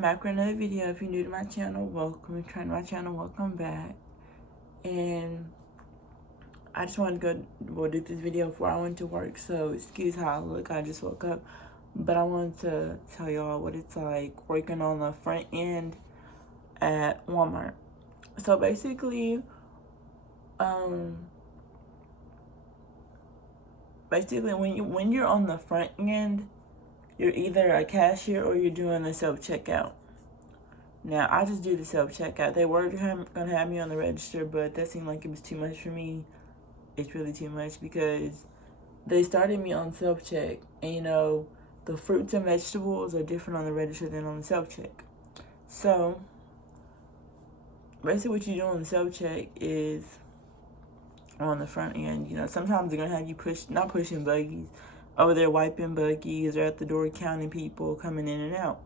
I'm back with another video. If you're new to my channel, welcome. If you're new to my channel, welcome back. And I just wanted to do this video before I went to work, so excuse how I look. I just woke up. But I wanted to tell y'all what it's like working on the front end at Walmart. So basically when you're on the front end, you're either a cashier or you're doing a self-checkout. Now, I just do the self-checkout. They were going to have me on the register, but that seemed like it was too much for me. It's really too much because they started me on self-check. And, you know, the fruits and vegetables are different on the register than on the self-check. So, basically what you do on the self-check is on the front end. You know, sometimes they're going to have you not pushing buggies. Over there wiping buggies or at the door counting people coming in and out.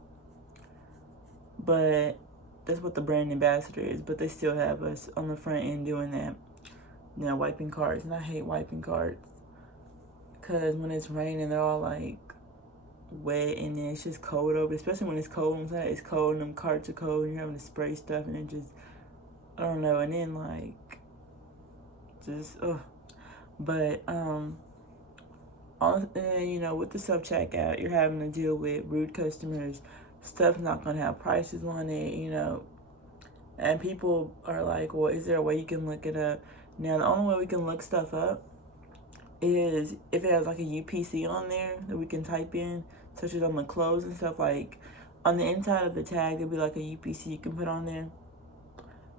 But that's what the brand ambassador is. But they still have us on the front end doing that. You know, wiping carts. And I hate wiping carts. Because when it's raining, they're all like wet. And then it's just cold over. Especially when it's cold inside. It's cold and them carts are cold. And you're having to spray stuff. And it just, I don't know. And then like, just, ugh. But, you know, with the self-checkout, you're having to deal with rude customers. Stuff's not going to have prices on it, you know. And people are like, well, is there a way you can look it up? Now, the only way we can look stuff up is if it has like a UPC on there that we can type in, such as on the clothes and stuff. Like, on the inside of the tag, there'll be like a UPC you can put on there.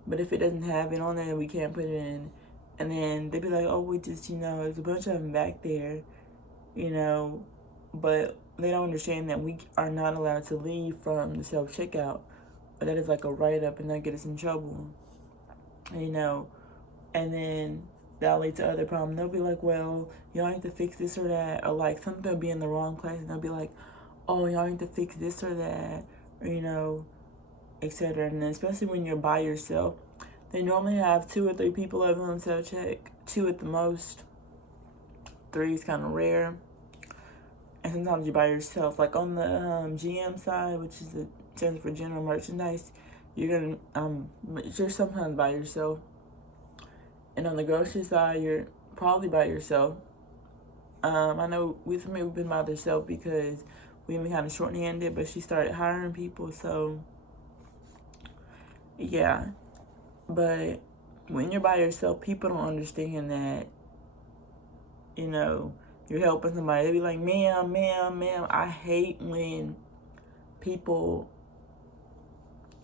But if it doesn't have it on there, then we can't put it in. And then they'd be like, oh, we just, you know, there's a bunch of them back there, you know. But they don't understand that we are not allowed to leave from the self-checkout. But that is like a write-up and that get us in trouble. You know, and then that'll lead to other problems. They'll be like, well, y'all need to fix this or that. Or like something will be in the wrong place and they'll be like, oh, y'all need to fix this or that. Or, you know, etc. And then especially when you're by yourself, they normally have 2 or 3 people over on self-check. 2 at the most. 3 is kind of rare. And sometimes you're by yourself. Like on the GM side, which is the Center for General Merchandise, you're sometimes by yourself. And on the grocery side, you're probably by yourself. I know we've been by ourselves because we've been kind of short-handed, but she started hiring people, so yeah. But when you're by yourself, people don't understand that, you know, you're helping somebody. They'll be like, ma'am, ma'am, ma'am. I hate when people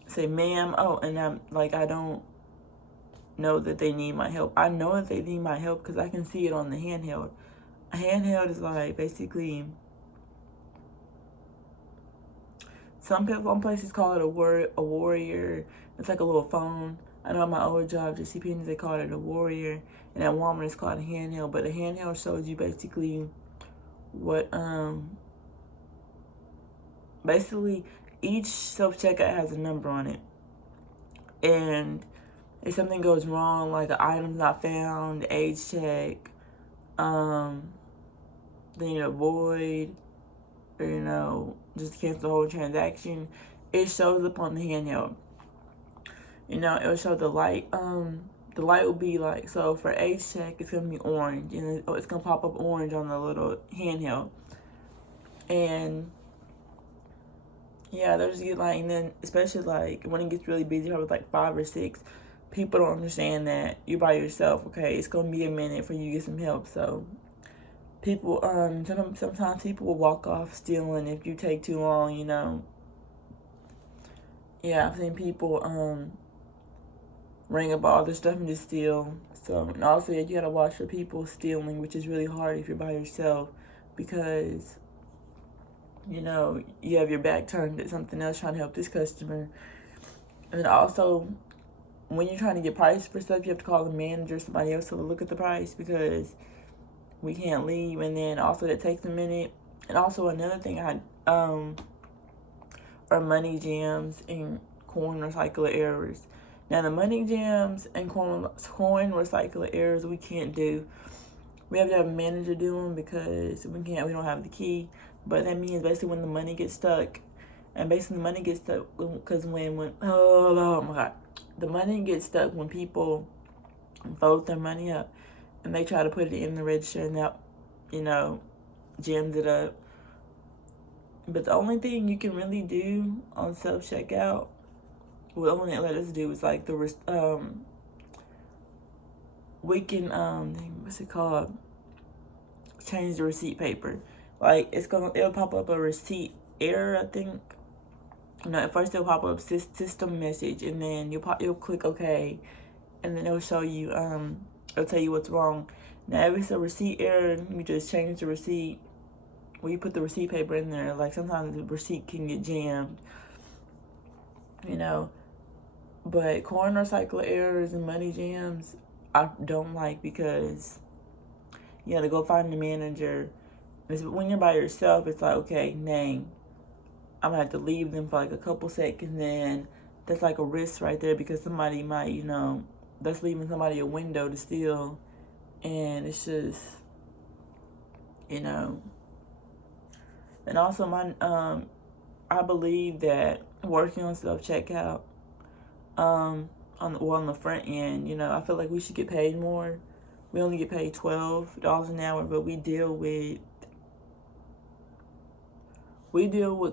say, ma'am, oh, and I'm like, I don't know that they need my help. I know that they need my help because I can see it on the handheld. A handheld is like basically, some places call it a warrior. It's like a little phone. I know at my old job, JCPenney's, they call it a warrior. And at Walmart, it's called a handheld. But a handheld shows you basically what, basically each self-checkout has a number on it. And if something goes wrong, like an item's not found, age check, then, you know, void, or, you know, just cancel the whole transaction, it shows up on the handheld. You know, it'll show the light. The light will be like, so for age check, it's going to be orange. And it's going to pop up orange on the little handheld. And yeah, they'll just get like, and then especially like when it gets really busy, probably like 5 or 6, people don't understand that you're by yourself. Okay, it's going to be a minute for you to get some help. So people, sometimes people will walk off stealing if you take too long, you know. Yeah, I've seen people, ring up all this stuff and just steal. So, and also you gotta watch for people stealing, which is really hard if you're by yourself because, you know, you have your back turned at something else trying to help this customer. And also, when you're trying to get prices for stuff, you have to call the manager or somebody else to look at the price because we can't leave. And then also that takes a minute. And also another thing are money jams and coin recycler errors. Now, the money jams and coin recycler errors we can't do. We have to have a manager do them because we don't have the key. But that means basically when the money gets stuck And basically money gets stuck because when oh my god, the money gets stuck when people fold their money up and they try to put it in the register and that, jams it up. But the only thing you can really do on self-checkout, what the only thing let us do is like we can what's it called? Change the receipt paper. Like it'll pop up a receipt error, I think. At first it'll pop up system message, and then you'll click OK, and then it'll show you it'll tell you what's wrong. Now if it's a receipt error, you just change the receipt. When you put the receipt paper in there, like sometimes the receipt can get jammed, But corner cycle errors and money jams, I don't like, because you gotta go find the manager. When you're by yourself, it's like, okay, dang, I'm gonna have to leave them for like a couple seconds, then that's like a risk right there, because somebody might, that's leaving somebody a window to steal, and it's just, And also I believe that working on self-checkout, on the front end, I feel like we should get paid more. We only get paid $12 an hour, but we deal with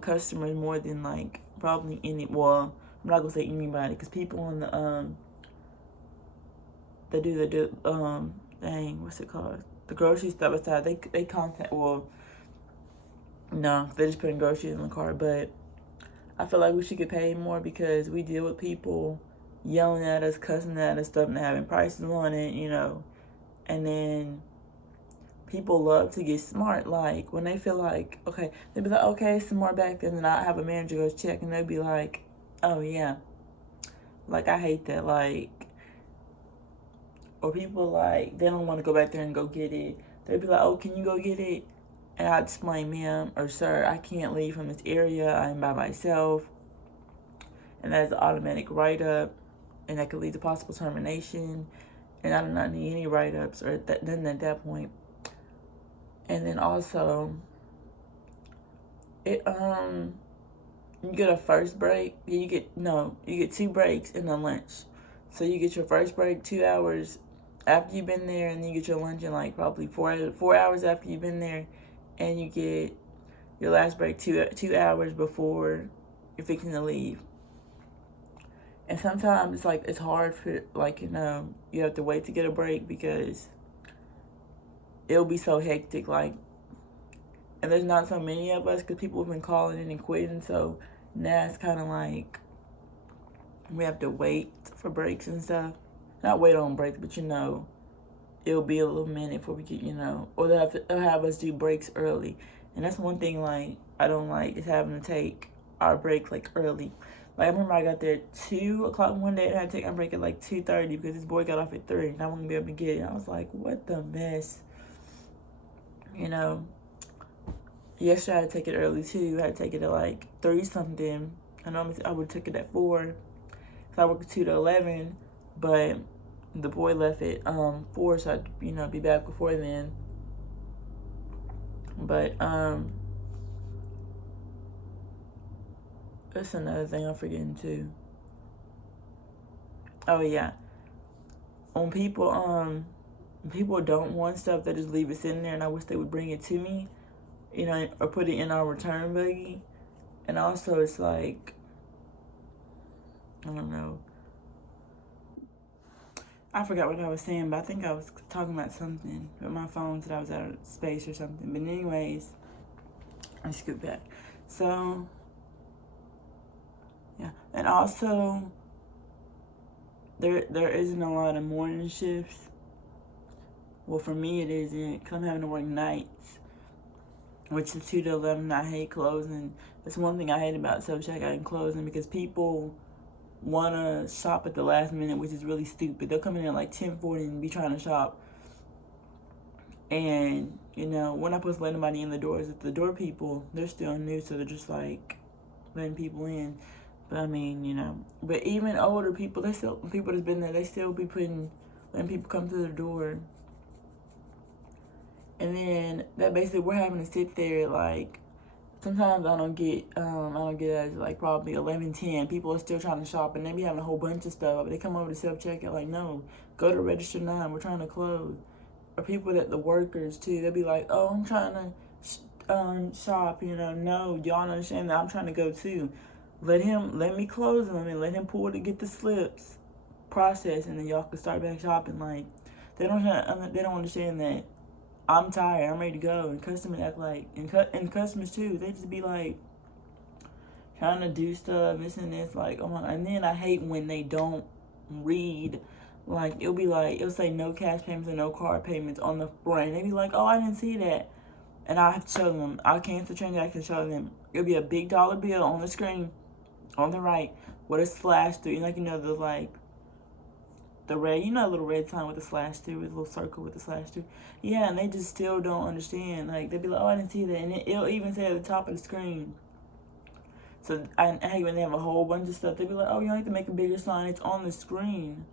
customers more than like probably I'm not gonna say anybody, because people on the what's it called? The grocery stuff aside, they contact, no, they're just putting groceries in the car, but I feel like we should get paid more, because we deal with people yelling at us, cussing at us, stuff, and having prices on it, and then people love to get smart. Like, when they feel like, okay, they'll be like, okay, some more back then, and I have a manager go check, and they'll be like, oh, yeah. Like, I hate that. Like, or people, like, they don't want to go back there and go get it. They'll be like, oh, can you go get it? And I'd explain, ma'am or sir, I can't leave from this area. I'm by myself. And that is an automatic write-up. And that could lead to possible termination. And I do not need any write-ups or nothing at that point. And then also, you get a first break. You get 2 breaks and a lunch. So you get your first break 2 hours after you've been there, and then you get your lunch in like probably 4 hours after you've been there, and you get your last break 2 hours before you're fixing to leave. And sometimes it's like it's hard for, like, you have to wait to get a break, because it'll be so hectic, like, and there's not so many of us, because people have been calling in and quitting, so now it's kind of like we have to wait for breaks and stuff. Not wait on breaks, but it'll be a little minute before we get, or they'll have us do breaks early. And that's one thing, like, I don't like, is having to take our break, like, early. Like, I remember I got there at 2 o'clock one day, and I had to take my break at, like, 2:30, because this boy got off at 3, and I wasn't going to be able to get it. I was like, what the mess? Yesterday I had to take it early, too. I had to take it at, like, 3-something. I normally I would have took it at 4. So I worked 2 to 11, but the boy left at 4, so I'd be back before then. But that's another thing I'm forgetting too. Oh yeah, when people don't want stuff, they just leave it sitting there, and I wish they would bring it to me, or put it in our return buggy. And also, it's like, I don't know. I forgot what I was saying, but I think I was talking about something with my phone said I was out of space or something. But anyways, I scoot back. So, yeah. And also, there isn't a lot of morning shifts. Well, for me it isn't, because I'm having to work nights, which is 2 to 11. I hate closing. That's one thing I hate about self-checkout and closing, because people want to shop at the last minute, which is really stupid. They'll come in at like 10:40 and be trying to shop. And, we're not supposed to let anybody in the doors. If the door people, they're still new, so they're just like letting people in. But I mean, but even older people, people that's been there, they still be letting people come through the door. And then that basically we're having to sit there like sometimes I don't get as like probably 11:10. People are still trying to shop and they be having a whole bunch of stuff. But they come over to self checkout like, no, go to register 9. We're trying to close. Or people that the workers too, they'll be like, oh, I'm trying to shop. No, y'all don't understand that I'm trying to go too. Let me close them and let him pull to get the slips processed, and then y'all can start back shopping. Like they don't understand that I'm tired, I'm ready to go, and customers act like, and customers too, they just be like trying to do stuff, this and this, like, oh my, and then I hate when they don't read, like, it'll say no cash payments and no card payments on the front, and they be like, oh, I didn't see that, and I have to show them, I'll cancel the transaction, show them, it'll be a big dollar bill on the screen, on the right, with a slash through, like, the, like, the red, a little red sign with a slash through, with a little circle with a slash through. Yeah, and they just still don't understand. Like, they'll be like, oh, I didn't see that. And it'll even say at the top of the screen. So, I hate when they have a whole bunch of stuff. They'll be like, oh, you don't have to make a bigger sign. It's on the screen.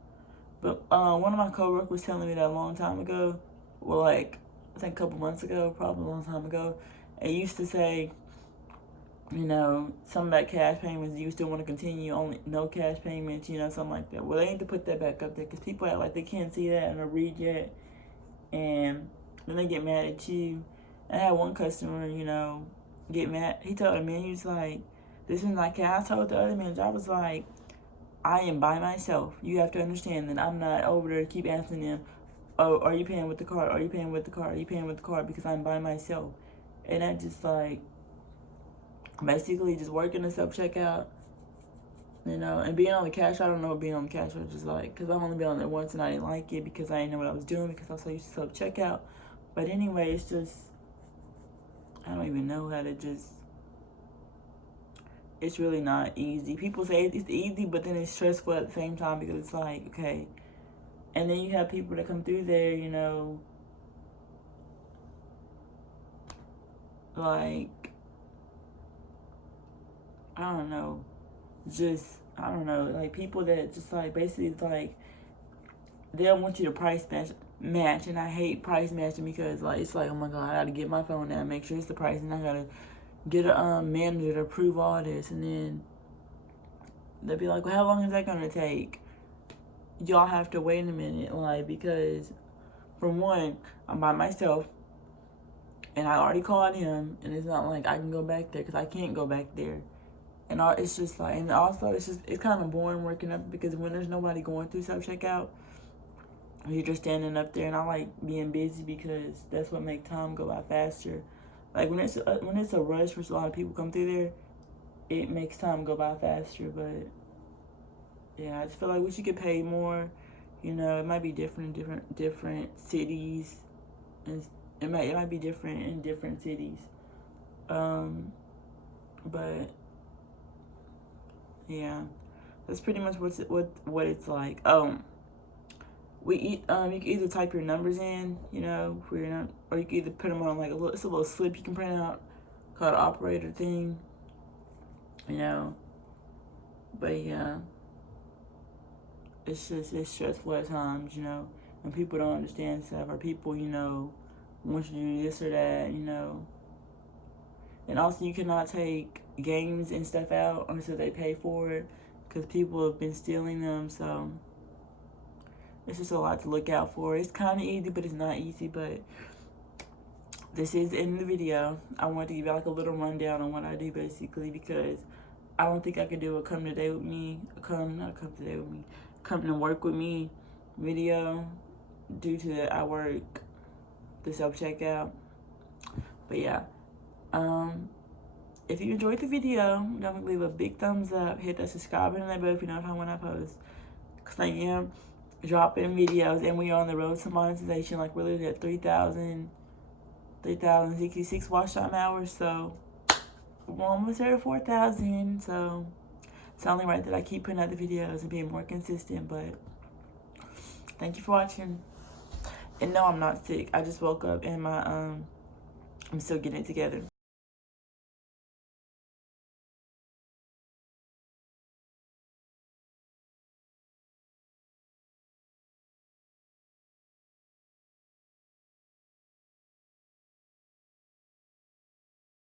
But one of my coworkers was telling me that a long time ago. Well, like, I think a couple months ago, probably a long time ago. It used to say, some of that cash payments, you still want to continue, only no cash payments, something like that. Well, they need to put that back up there because people act like they can't see that or read yet, and then they get mad at you. I had one customer, get mad. He told me, he was like, this is like, I told the other manager, I was like, I am by myself. You have to understand that I'm not over there to keep asking them, oh, are you paying with the card? Are you paying with the card? Are you paying with the card? Because I'm by myself. And I just like, basically just working the self-checkout, and being on the cash. I don't know what being on the cash was just like, because I've only been on there once and I didn't like it because I didn't know what I was doing because I was so used to self-checkout. But anyway, it's just, I don't even know how to just, it's really not easy. People say it's easy, but then it's stressful at the same time because it's like, okay. And then you have people that come through there, like, I don't know, like people that just like, basically it's like, they'll want you to price match, and I hate price matching because like, it's like, oh my God, I gotta get my phone now, make sure it's the price, and I gotta get a manager to approve all this, and then they'll be like, well, how long is that gonna take? Y'all have to wait a minute, like, because for one, I'm by myself, and I already called him, and it's not like I can go back there because I can't go back there. And it's just like, and also it's kind of boring working up because when there's nobody going through self-checkout, you're just standing up there, and I like being busy because that's what makes time go by faster. Like when it's a rush, which a lot of people come through there, it makes time go by faster. But yeah, I just feel like we should get paid more. It might be different in different cities, and it might be different in different cities. But yeah, that's pretty much what it's like. You can either type your numbers in, for your or you can either put them on like it's a little slip you can print out called an operator thing, But yeah, it's stressful at times, when people don't understand stuff, or people, want you to do this or that, And also, you cannot take games and stuff out until they pay for it, because people have been stealing them. So it's just a lot to look out for. It's kind of easy, but it's not easy. But this is in the video. I wanted to give you like a little rundown on what I do, basically, because I don't think I could do a come to work with me video, due to that I work the self-checkout. But yeah, if you enjoyed the video, don't leave a big thumbs up, hit that subscribe button, that bell if you know when I post, because I am dropping videos, and we are on the road to monetization. Like, we're literally at 3,066 watch time hours, so we're almost there at 4,000. So it's only right that I keep putting out the videos and being more consistent. But thank you for watching. And no, I'm not sick. I just woke up and I'm still getting it together.